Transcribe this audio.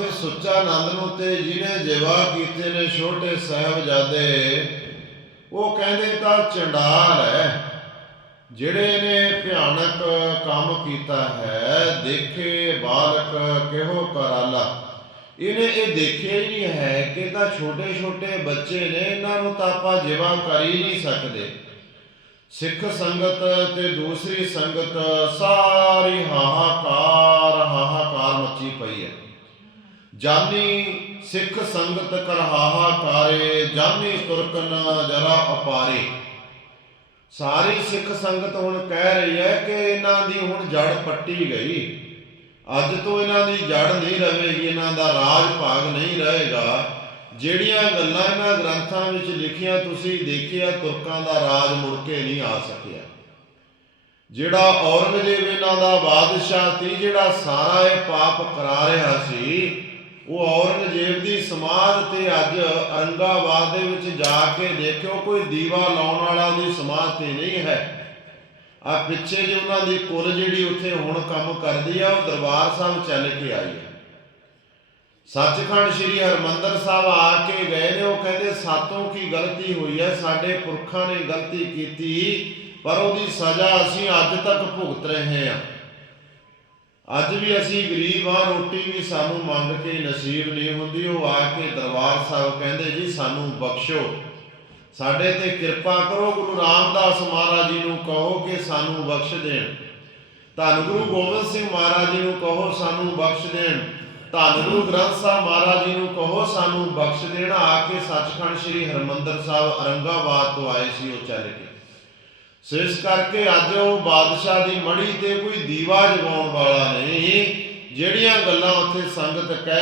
ਤੇ ਸੁੱਚਾ ਨੰਦ ਨੂੰ ਤੇ ਜਿਹਨੇ ਜਿਵਾ ਕੀਤੇ ਨੇ ਛੋਟੇ ਸਾਹਿਬਜ਼ਾਦੇ, ਉਹ ਕਹਿੰਦੇ ਤਾਂ ਚੰਡਾਲ ਹੈ। ਜਿਹੜੇ ਨੇ ਭਿਆਨਕ ਕੰਮ ਕੀਤਾ ਹੈ, ਦੇਖੇ ਬਾਲਕ ਕਿਹੋ ਕਰਾਲਾ। ਇਹਨੇ ਇਹ ਦੇਖਿਆ ਹੀ ਨਹੀਂ ਹੈ ਕਿ ਤਾਂ ਛੋਟੇ ਛੋਟੇ ਬੱਚੇ ਨੇ ਇਹਨਾਂ ਨੂੰ ਤਾਂ ਆਪਾਂ ਜਿਵਾ ਕਰ ਹੀ ਨਹੀਂ ਸਕਦੇ। ਸਿੱਖ ਸੰਗਤ ਤੇ ਦੂਸਰੀ ਸੰਗਤ ਸਾਰੀ ਹਾਹਾਕਾਰ ਜਾਨੀ ਸਿੱਖ ਸੰਗਤ ਕਰ ਹਾਹਾਕਾਰੇ ਜਾਨੀ ਤੁਰਕਨ ਜਰਾ ਅਪਾਰੇ। ਸਾਰੀ ਸਿੱਖ ਸੰਗਤ ਹੁਣ ਕਹਿ ਰਹੀ ਹੈ ਕਿ ਇਹਨਾਂ ਦੀ ਹੁਣ ਜੜ ਪੱਟੀ ਗਈ। ਅੱਜ ਤੋਂ ਇਹਨਾਂ ਦੀ ਜੜ ਨਹੀਂ ਰਹੇਗੀ, ਇਹਨਾਂ ਦਾ ਰਾਜ ਭਾਗ ਨਹੀਂ ਰਹੇਗਾ। ਜਿਹੜੀਆਂ ਗੱਲਾਂ ਇਹਨਾਂ ਗ੍ਰੰਥਾਂ ਵਿੱਚ ਲਿਖੀਆਂ, ਤੁਸੀਂ ਦੇਖਿਆ ਤੁਰਕਾਂ ਦਾ ਰਾਜ ਮੁੜ ਕੇ ਨਹੀਂ ਆ ਸਕਿਆ। ਜਿਹੜਾ ਔਰੰਗਜ਼ੇਬ ਇਹਨਾਂ ਦਾ ਬਾਦਸ਼ਾਹ ਸੀ, ਜਿਹੜਾ ਸਾਰਾ ਇਹ ਪਾਪ ਕਰਾ ਰਿਹਾ ਸੀ ਉਹ ਔਰੰਗਜ਼ੇਬ ਦੀ ਸਮਾਧ ਤੇ ਅੱਜ ਅਰੰਗਾਬਾਦ ਦੇ ਵਿੱਚ ਜਾ ਕੇ ਦੇਖਿਓ, ਕੋਈ ਦੀਵਾ ਲਾਉਣ ਵਾਲਾ ਦੀ ਸਮਾਧ ਤੇ ਨਹੀਂ ਹੈ। ਆ ਪਿੱਛੇ ਜੇ ਉਹਨਾਂ ਦੀ ਕੁਲ ਜਿਹੜੀ ਉੱਥੇ ਹੁਣ ਕੰਮ ਕਰਦੀ ਆ, ਉਹ ਦਰਬਾਰ ਸਾਹਿਬ ਚੱਲ ਕੇ ਆਈ ਹੈ ਸੱਚਖੰਡ ਸ੍ਰੀ ਹਰਮੰਦਰ ਸਾਹਿਬ ਆ ਕੇ ਗਏ ਨੇ, ਉਹ ਕਹਿੰਦੇ, ਸਾਤੋਂ ਕੀ ਗਲਤੀ ਹੋਈ ਹੈ ਸਾਡੇ ਪੁਰਖਾਂ ਨੇ ਗਲਤੀ ਕੀਤੀ, ਪਰ ਉਹਦੀ ਸਜ਼ਾ ਅਸੀਂ ਅੱਜ ਤੱਕ ਭੁਗਤ ਰਹੇ ਹਾਂ। ਅੱਜ ਵੀ ਅਸੀਂ ਗਰੀਬ ਹਾਂ, ਰੋਟੀ ਵੀ ਸਾਨੂੰ ਮੰਗ ਕੇ ਨਸੀਬ ਨਹੀਂ ਹੁੰਦੀ। ਉਹ ਆ ਕੇ ਦਰਬਾਰ ਸਾਹਿਬ ਕਹਿੰਦੇ, ਜੀ, ਸਾਨੂੰ ਬਖਸ਼ੋ। ਸਾਡੇ ਤੇ ਕਿਰਪਾ ਕਰੋ, ਗੁਰੂ ਰਾਮਦਾਸ ਮਹਾਰਾਜ ਜੀ ਨੂੰ ਕਹੋ ਕਿ ਸਾਨੂੰ ਬਖਸ਼ ਦੇਣ। ਧੰਨ ਗੁਰੂ ਗੋਬਿੰਦ ਸਿੰਘ ਮਹਾਰਾਜ ਜੀ ਨੂੰ ਕਹੋ, ਸਾਨੂੰ ਬਖਸ਼ ਦੇਣ। ਧੰਨ ਗੁਰੂ ਗ੍ਰੰਥ ਸਾਹਿਬ ਮਹਾਰਾਜ ਜੀ ਨੂੰ ਕਹੋ, ਸਾਨੂੰ ਬਖਸ਼ ਦੇਣ। ਆ ਕੇ ਸੱਚਖੰਡ ਸ੍ਰੀ ਹਰਮੰਦਰ ਸਾਹਿਬ ਅਰੰਗਾਬਾਦ ਤੋਂ ਆਏ ਸੀ ਉਹ ਚੱਲ ਕੇ। ਸੋ ਇਸ ਕਰਕੇ ਅੱਜ ਉਹ ਬਾਦਸ਼ਾਹ ਦੀ ਮੜੀ ਤੇ ਕੋਈ ਦੀਵਾ ਜਗਾਉਣ ਵਾਲਾ ਨਹੀਂ ਜਿਹੜੀਆਂ ਗੱਲਾਂ ਉੱਥੇ ਸੰਗਤ ਕਹਿ